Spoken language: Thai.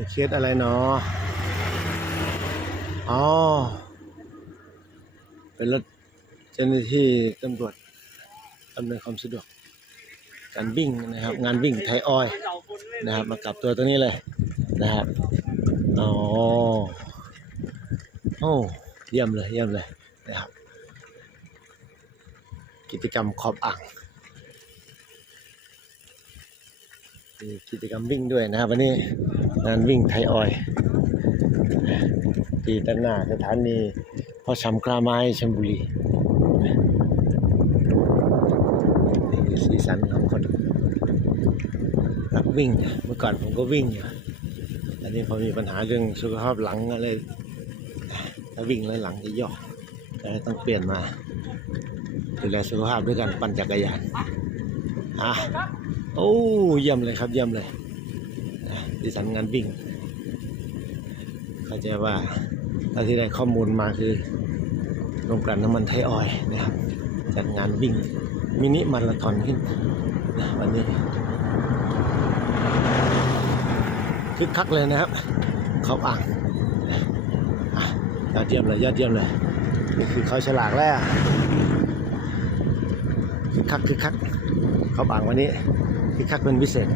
มีเคสอะไรเนาะอ๋อ เป็นรถเจ้าหน้าที่ตำรวจอำนวยความสะดวก การวิ่งนะครับ งานวิ่งไทยออยนะครับ มากลับตัวตัวนี้เลยนะครับ อ๋อ โอ้เยี่ยมเลยเยี่ยมเลยนะครับ กิจกรรมขอบอ่าง มีกิจกรรมวิ่งด้วยนะครับวันนี้งานวิ่งไทยออยที่ด้านหน้าสถานีพ่อชำกล้าไม้ชลบุรีนี่คือสีสันของคนนักวิ่งเมื่อก่อนผมก็วิ่งอยู่อันนี้พอมีปัญหาเรื่องสุขภาพหลังอะไรถ้าวิ่งแล้วหลังจะย่อก็เลยต้องเปลี่ยนมาดูแลสุขภาพด้วยการปั่นจักรยานอะ โอ้เยี่ยมเลยครับเยี่ยมเลยดิสันงานวิ่ง เข้าใจว่าเท่าที่ได้ข้อมูลมาคือโรงกลั่นน้ำมันไทยออยนะครับ จัดงานวิ่ง มินิมาราธอนขึ้นนะวันนี้คึกคักเลยนะครับ เขาอ่างยอดเยี่ยมเลยยอดเยี่ยมเลย นี่คือเขาฉลากแล้วคึกคักคึกคัก เขาบางวันนี้คึกคักเป็นพิเศษ